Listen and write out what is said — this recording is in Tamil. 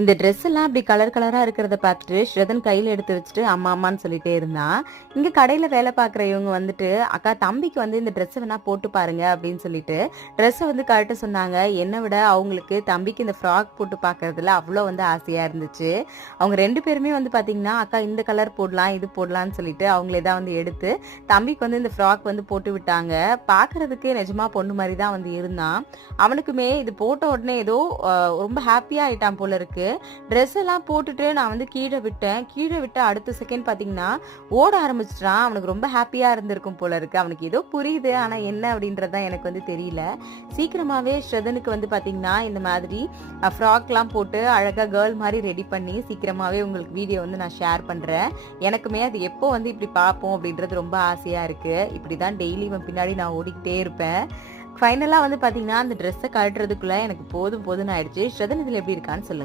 இந்த ட்ரெஸ் எல்லாம் அப்படி கலர் கலரா இருக்கிறத பார்த்துட்டு ஸ்ரதன் கையில எடுத்து வச்சுட்டு அம்மா அம்மான்னு சொல்லிட்டே இருந்தான். இங்க கடையில வேலை பார்க்குற இவங்க வந்துட்டு, அக்கா தம்பிக்கு வந்து இந்த ட்ரெஸ் வேணா போட்டு பாருங்க அப்படின்னு சொல்லிட்டு ட்ரெஸ்ஸை வந்து கழட்ட சொன்னாங்க. என்னை விட அவங்களுக்கு தம்பிக்கு இந்த ஃப்ராக் போட்டு பார்க்கறதுல அவ்வளோ வந்து ஆசையா இருந்துச்சு. அவங்க 2 பேருமே வந்து பார்த்தீங்கன்னா, அக்கா இந்த கலர் போடலாம் இது போடலான்னு சொல்லிட்டு அவங்களே தான் வந்து எடுத்து தம்பிக்கு வந்து இந்த ஃப்ராக் வந்து போட்டு விட்டாங்க. பார்க்கறதுக்கு நிஜமா பொண்ணு மாதிரி தான் வந்து இருந்தான். அவனுக்குமே இது போட்ட உடனே ஏதோ ரொம்ப ஹாப்பியா ஆயிட்டான் போல இருக்கு. ட்ரெஸ் எல்லாம் போட்டுட்டு நான் வந்து கீழே விட்ட அடுத்த செகண்ட் பாத்தீங்கன்னா ஓட ஆரம்பிச்சிட்டான். அவனுக்கு ரொம்ப ஹாப்பியா இருந்திருக்கும் போல இருக்கு. அவனுக்கு ஏதோ புரியுது, ஆனா என்ன அப்படின்றதான் எனக்கு வந்து தெரியல. சீக்கிரமாவே ஸ்ரதனுக்கு வந்து பாத்தீங்கன்னா இந்த மாதிரி ஃப்ராக் எல்லாம் போட்டு அழகா கேர்ள் மாதிரி ரெடி பண்ணி சீக்கிரமாவே உங்களுக்கு வீடியோ வந்து நான் ஷேர் பண்றேன். எனக்குமே அது எப்போ வந்து இப்படி பார்ப்போம் அப்படின்றது ரொம்ப ஆசையா இருக்கு. இப்படிதான் டெய்லி பின்னாடி நான் ஓடிக்கிட்டே இருப்பேன். ஃபைனலா வந்து பாத்தீங்கன்னா அந்த ட்ரெஸ்ஸை கழட்டுறதுக்குள்ள எனக்கு போதும் போதும்னு ஆயிடுச்சு. ஸ்ரதன் இதுல எப்படி இருக்கான்னு சொல்லுங்க.